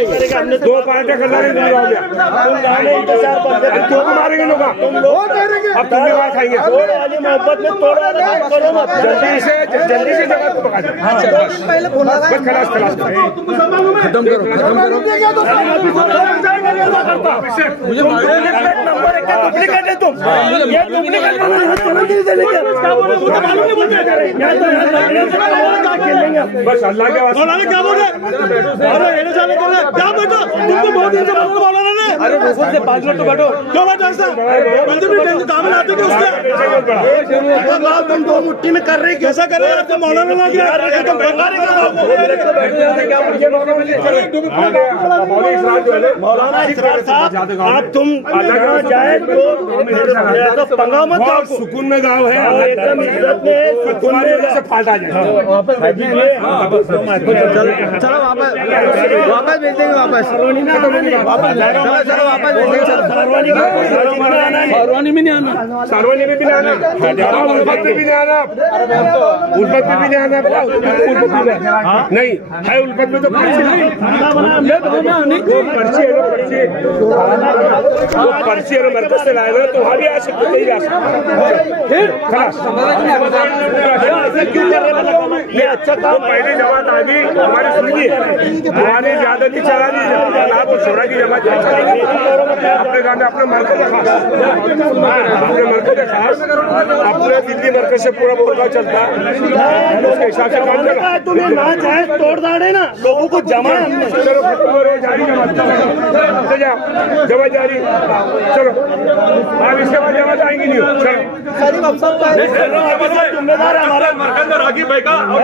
हमने 2 पार्टियां कर लाएंगे, तुम मारेंगे लोग, तुम लोग अब तुम्हें बात खाएंगे मोहब्बत में तोड़ो मत, जल्दी से जगह को पका दो। पहले बोला खलास खत्म करो। मुझे नंबर 1 डुप्लीकेट है तुम, ये डुप्लीकेट बस अल्लाह के वास्ते। मौलाना क्या बोल रहे हैं? क्या बैठो तुमको बहुत दिन से मौलाना ने, अरे रुको से 5 मिनट तो बैठो, क्यों बैठो ऐसा? दामन आते कि उसके तुम 2 मुट्ठी में कर रहे, कैसा कर रहे हैं? तो मौलाना लग गया, मौलाना इसरार साहब आप तुम अलग जाए तो पंगा मत, सुकून में गाँव है, एकदम इज्जत में सुकून में से फाटा जाए। चलो वापस भेज देंगे, वापस चलो वापस भेज देंगे। सारवानी में नहीं आना, सारवानी में भी नहीं आना, उल्फत में भी नहीं आना, उल्फत में भी नहीं आना, नहीं है उल्फत में तो पर्ची है मरकज से लाए हुए तो वहाँ भी आ सकते, नहीं आ सकते। ये अच्छा काम, पहले जमात आ गई हमारी सुनिए, हमारी ज्यादती चला दी तो शोरा की जमात चलाएंगे अपने गाँव में, अपने मरकज का खास, अपने मरकज का खास, अपने दिल्ली मरकज से पूरा प्रोग्राम चलता है, उसके हिसाब से काम चला। तुम्हें ना चाहे तोड़ दाड़े ना, लोगों को जमा हमने, चलो जारी जमा जारी, चलो आप इसके बाद जमात आएंगी नहीं, चलो जिम्मेदार है हमारा मरकज में रागी भाई का और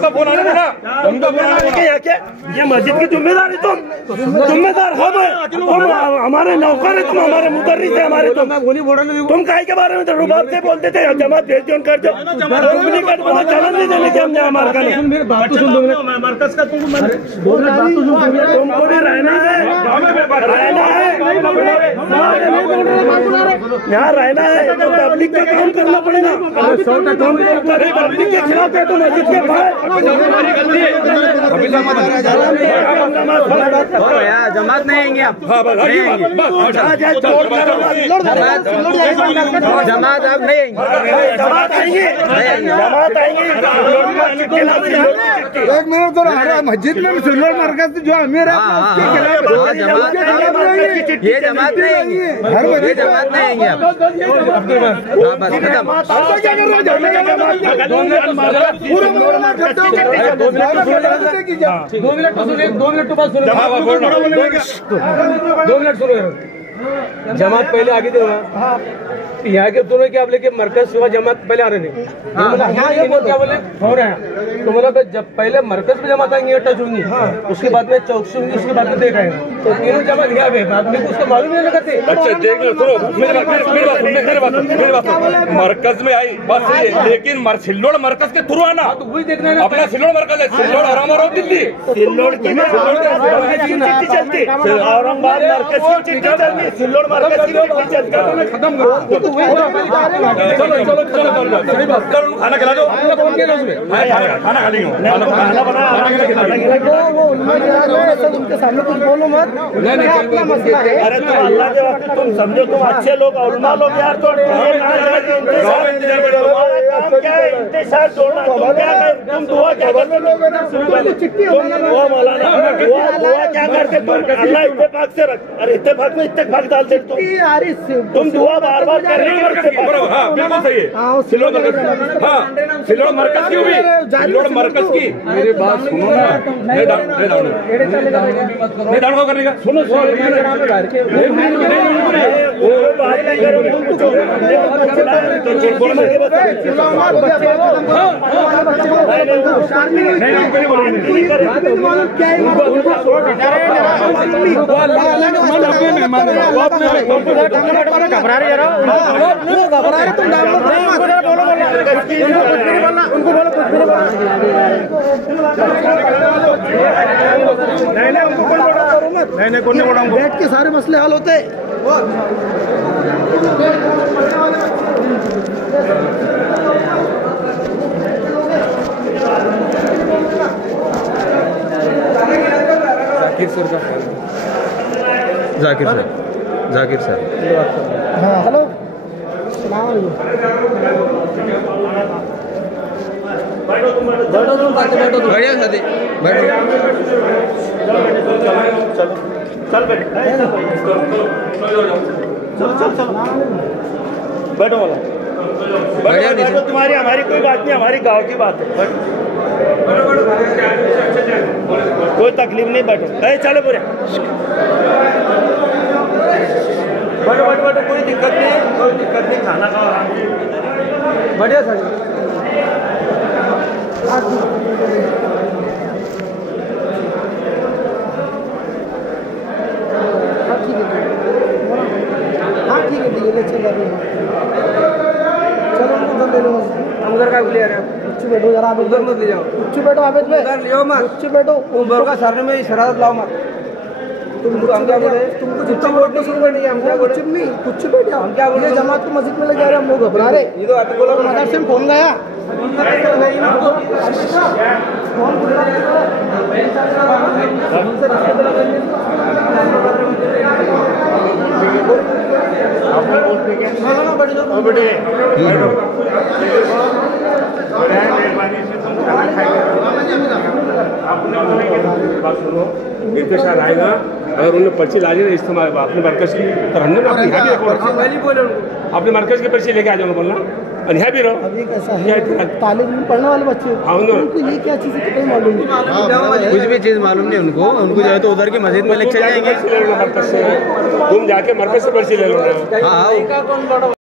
का फोन आने देना, उनका फोन आने के यहाँ क्या ये मस्जिद की जिम्मेदार है, तुम जिम्मेदार हम है, तुम हमारे नौकर है, तुम हमारे मुदर्रिस है हमारे, तुम काहे के बारे में तो रुबाब से बोलते थे जमात भेज दो कर दो, डुप्लीकेट बना चलन नहीं देने के हमने हमारे का मरकज का तुमको भी रहना है, यहाँ रहना है तो पब्लिक का काम करना पड़ेगा, पब्लिक के खिलाफ है तो मस्जिद के बाहर जमात नहीं आएंगे आप, जमात आप नहीं आएंगे, जमात आएंगे। एक मिनट तो मस्जिद में सिल्लोड मरकज जो अमीर है ये जमात नहीं आएंगे, ये जमात नहीं आएंगे आप, बस खत्म। 2 मिनट तो बात सुनो, 2 मिनट सुनो। जमात पहले आगे थे यहाँ के दोनों क्या बोले कि मरकज सुबह जमात पहले आ रहे थे, क्या बोले हो रहा है तो मतलब जब पहले मरकज में जमात आएंगे टच होंगी, उसके बाद में चौकसी होंगी, उसके बाद में देख आएंगे तो तीनों जमात क्या है आदमी को उसको मालूम नहीं लगते। अच्छा देख लो, सुनो मेरी बात मरकज में आई बस, लेकिन सिल्लोड मरकज के थ्रू आना, तो वही देखना है अपना सिल्लोड मरकज है, सिल्लोड औरंगाबाद और दिल्ली, सिल्लोड की चिट्ठी चलती, औरंगाबाद मरकज की चिट्ठी चलती, सिल्लोड मरकज की चिट्ठी चलती, खत्म करो। चलो खाना खिला दो, खाना खा लेंगे, उनके सामने कुछ बोलो मत, अपना मसला है। अरे तो अल्लाह के वक्त तुम समझो, तुम अच्छे लोग उलमा लोग यार, तो इंतजार छोड़ना, तुम दुआ क्या करते, दुआ क्या करते तुम, अल्लाह इत्तेफाक से रख, अरे इत्तेफाक में इत्तेफाक डालते तुम दुआ बार बार कर रहे हो। हाँ बिल्कुल सही है, सिल्लोड मरकज, हाँ सिल्लोड मरकज की हुई, सिल्लोड मरकज की, मेरी बात सुनो ना, नहीं डाउन को करने का, सुनो घबरा रहे तुम उनको बोलो कुछ नहीं, बैठ के सारे मसले हल होते। जाकिर सर का जाकिर सर हाँ हेलो बढ़िया साथी बैठो। चल बैठो वाला बढ़िया बैठो, तुम्हारी हमारी कोई बात नहीं, हमारी गांव की बात है। कोई तकलीफ नहीं, बैठो। चलो पूरे बैठो बैठो बैठो, कोई दिक्कत नहीं, खाना खाओ आराम से। बढ़िया सर। हाँ ठीक है ले चल रहे हैं। चलो उनको उधर ले लो, हम उधर का ले रहे हैं। उच्च बैठो जरा, आप उधर मत ले जाओ, उच्च बैठो आवेद में, उधर ले आओ मत। उच्च बैठो। उधर का सर में शरारत लाओ मत। तुमको हम क्या बोले, तुमको जितना बोलते शुरू कर दिया, हम क्या बोले, कुछ बैठे हम क्या बोले, जमात को मस्जिद में ले जा रहे, हम लोग घबरा रहे। ये तो आते बोला मदरसे में फोन गया, इनके साथ आएगा, अगर उन्हें पर्ची ला ली इस्तेमाल अपने मरकज की तो हमने अपने मरकज की पर्ची लेके आ जाऊंगा बोलना, और यहाँ भी रहो। अभी कैसा है, तालीम में पढ़ने वाले बच्चे, उनको ये क्या चीज़ है कोई मालूम नहीं, कुछ भी चीज मालूम नहीं उनको जो है तो उधर की मस्जिद में लेक्चर जाएंगे। तुम जाके मरकज से पर्ची ले लो। हाँ